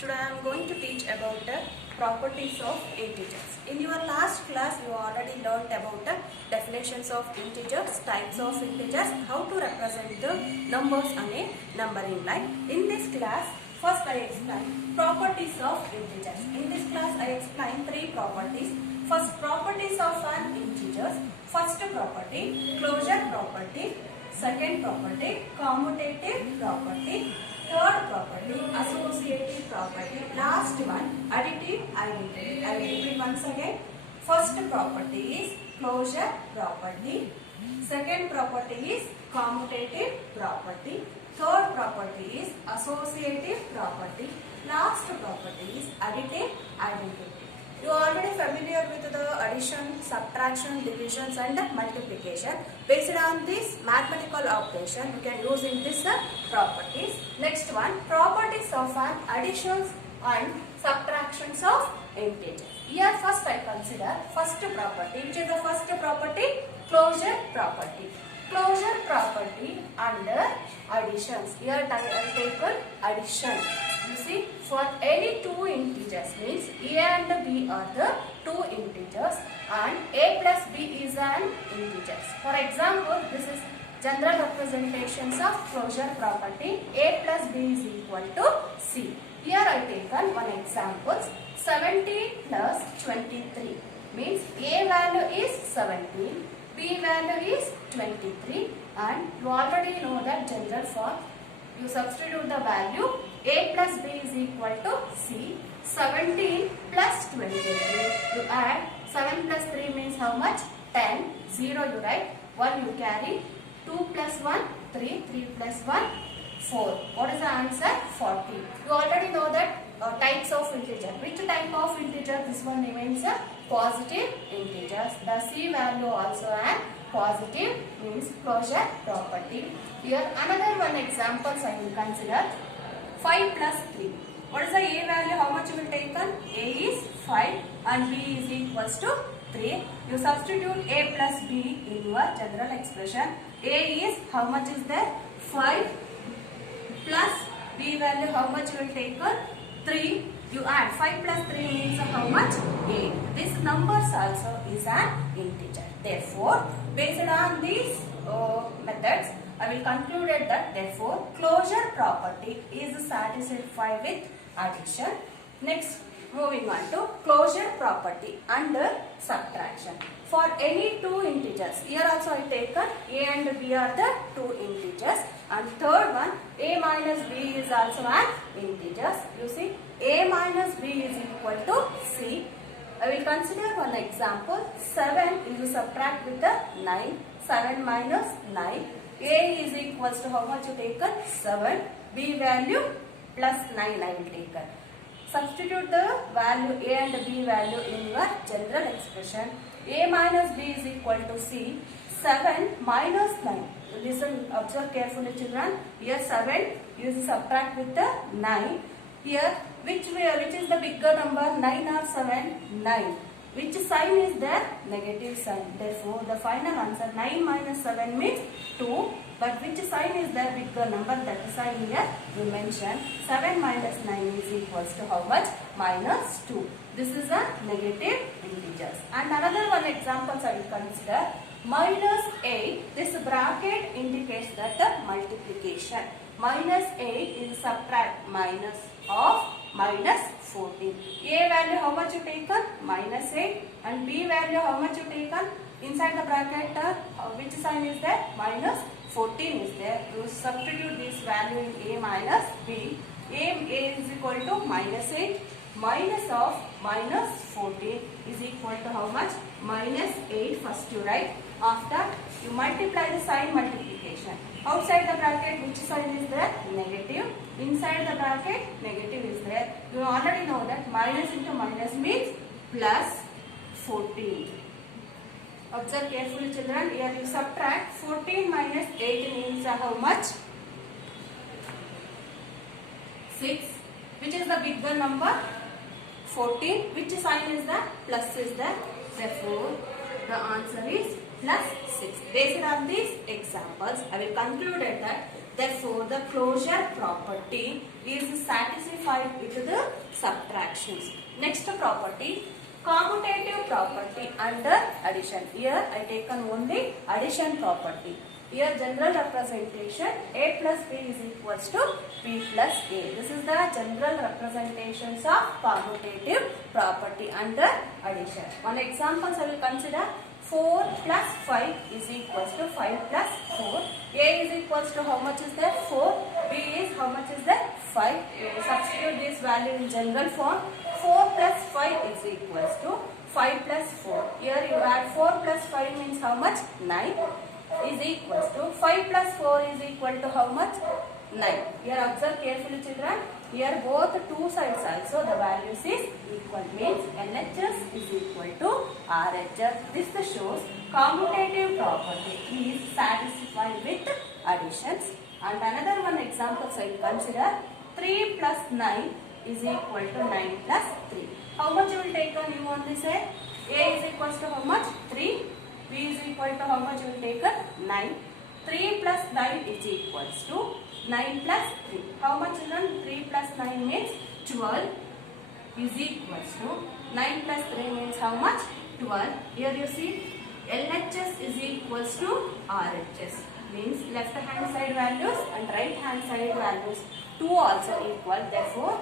Today I am going to teach about the properties of integers. In your last class you already learnt about the definitions of integers, types of integers, how to represent the numbers on a numbering line. In this class first I explain properties of integers. In this class I explain three properties. First, properties of an integers. First property, closure property. Second property, commutative property. Third property, associative property. Last one, additive identity. I will repeat once again. First property is closure property. Second property is commutative property. Third property is associative property. Last property is additive identity. You are already familiar with the addition, subtraction, divisions and multiplication. Based on this mathematical operation, you can use in this properties. Next one, properties of an additions and subtractions of integers. Here first I consider first property. Which is the first property? Closure property. Closure property under additions. Here I take addition. You see, for any two integers means a and b are the two integers and a plus b is an integer. For example, this is general representations of closure property. A plus b is equal to c. Here I taken one example. 17 plus 23 means a value is 17, b value is 23, and you already know that general form. You substitute the value a plus b is equal to c. 17 plus 23. You add 7 plus 3 means how much? 10. 0 you write. 1 you carry. 2 plus 1, 3. 3 plus 1, 4. What is the answer? 40. You already know that types of integer. Which type of integer? This one remains a positive integers. The c value also an positive means closure property. Here another one examples I will consider. 5 plus 3. What is the a value? How much you will take? A is 5 and b is equals to 3. You substitute a plus b in your general expression. A is how much is there? 5 plus b value how much you will take? 3. You add 5 plus 3 means how much? 8. This numbers also is an integer. Therefore, based on these methods, I will conclude that therefore closure property is satisfied with addition. Next, moving on to closure property under subtraction. For any two integers, here also I take a and b are the two integers, and third one a minus b is also an integers. You see, a minus b is equal to c. I will consider one example. 7 you subtract with the 9. 7 minus 9. A is equals to how much you taken? 7. B value plus 9 I will take. Substitute the value A and B value in your general expression. A minus B is equal to C. 7 minus 9. Listen, observe carefully children. Here 7 you subtract with the 9. Here which is the bigger number? 9 or 7? 9. Which sign is there? Negative sign. Therefore, the final answer 9 minus 7 means 2. But which sign is there? Bigger number. That sign here we mentioned. 7 minus 9 is equals to how much? Minus 2. This is a negative integers. And another one examples I will consider. Minus 8. This bracket indicates that the multiplication. Minus 8 is subtract minus of minus 14. A value how much you taken? Minus 8. And B value how much you taken? Inside the bracket which sign is there? Minus 14 is there. You substitute this value in A minus B. A is equal to minus 8. Minus of minus 14 is equal to how much? Minus 8 first you write. After you multiply the sign multiplication. Outside the bracket which sign is there? Negative. Inside the bracket negative is there. You already know that minus into minus means plus 14. Observe carefully children. Here you subtract 14 minus 8 means how much? 6. Which is the bigger number? 14. Which sign is there? Plus is there. Therefore, the answer is plus 6. Based on these examples, I will conclude that therefore the closure property is satisfied with the subtractions. Next property, commutative property under addition. Here I taken only addition property. Here general representation a plus b is equals to b plus a. This is the general representations of commutative property under addition. One example I will consider. 4 plus 5 is equals to 5 plus 4. A is equals to how much is there? 4. B is how much is there? 5. Substitute this value in general form. 4 plus 5 is equals to 5 plus 4. Here you add 4 plus 5 means how much? 9 is equals to 5 plus 4 is equal to how much? 9. Here observe carefully children. Here both two sides also the values is equal, means LHS is equal to RHS. This shows commutative property is satisfied with additions. And another one example I will consider. 3 plus 9 is equal to 9 plus 3. How much you will take on? You only say A is equals to how much? 3. B is equal to how much you will take on? 9. 3 plus 9 is equals to 9 plus 3. How much children? 3 plus 9 means 12 is equals to 9 plus 3 means how much? 12. Here you see LHS is equals to RHS. Means left hand side values and right hand side values 2 also equal. Therefore,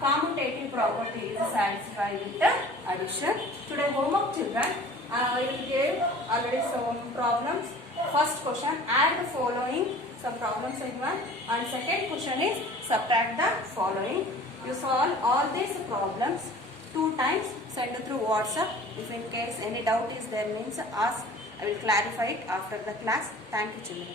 commutative property is satisfied with the addition. Today homework children, I will give already some problems. First question, add the following. Some problems in one, and second question is subtract the following. You solve all these problems 2 times, send through WhatsApp. If in case any doubt is there means ask. I will clarify it after the class. Thank you children.